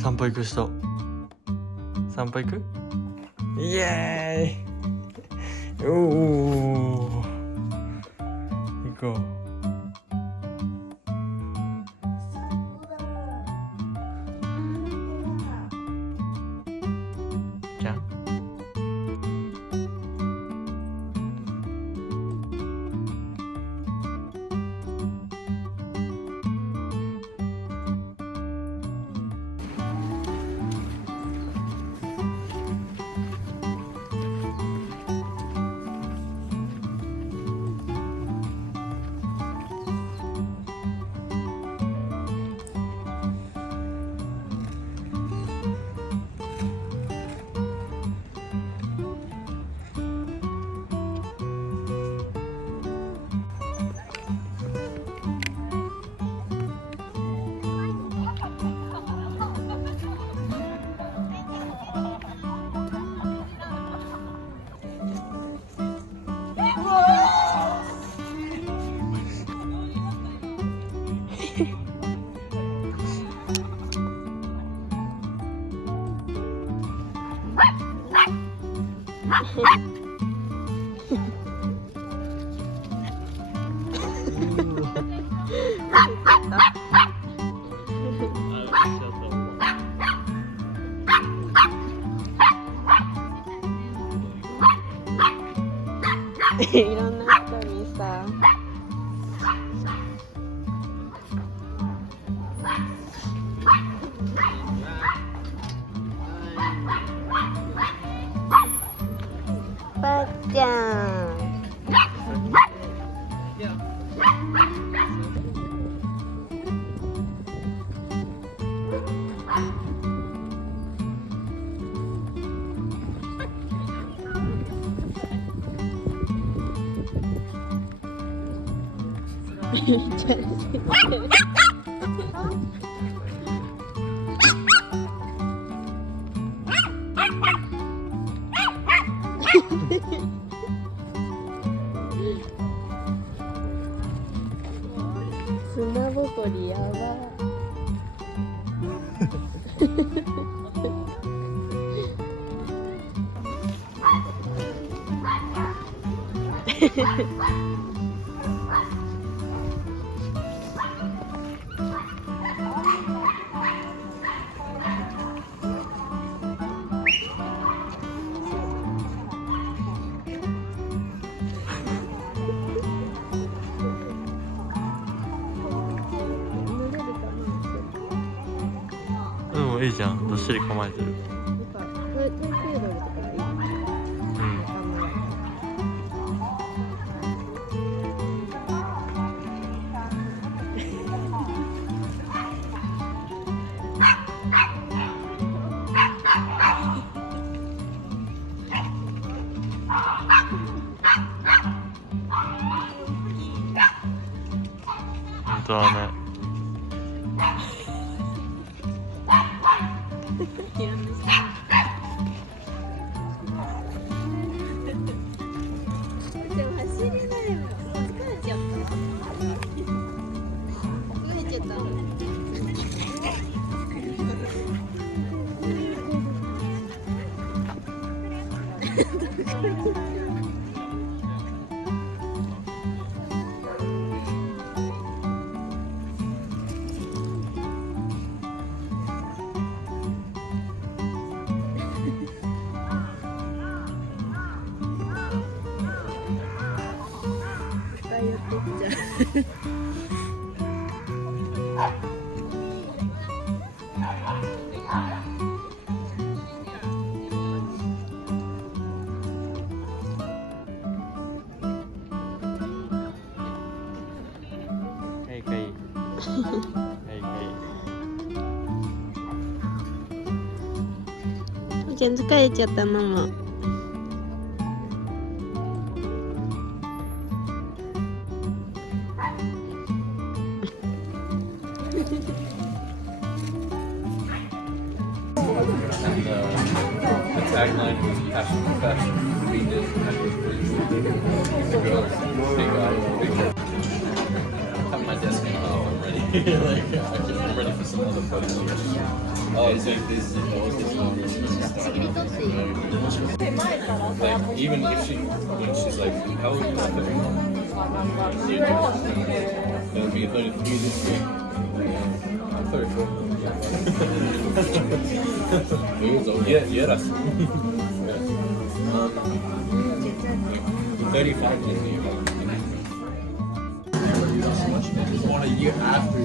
散歩行く人。散歩行く？イエーイ。おお。行こう。じゃん。いろんな人にさ。ばあちゃん。砂ぼこりやば。うん、いいじゃん。どっしり構えてる。本当だね。はいはいはいはい。ちゃん疲れちゃったのも。The tagline was passion for fashion. We did. Big guy. Have my desk in. Oh, I'm ready. I'm ready for some other photos. Oh, it's like this. Like even if when she's like, how old are you? It'll be 33 this week. I'm 34. Yeah, that's. 35 this year. On a year after.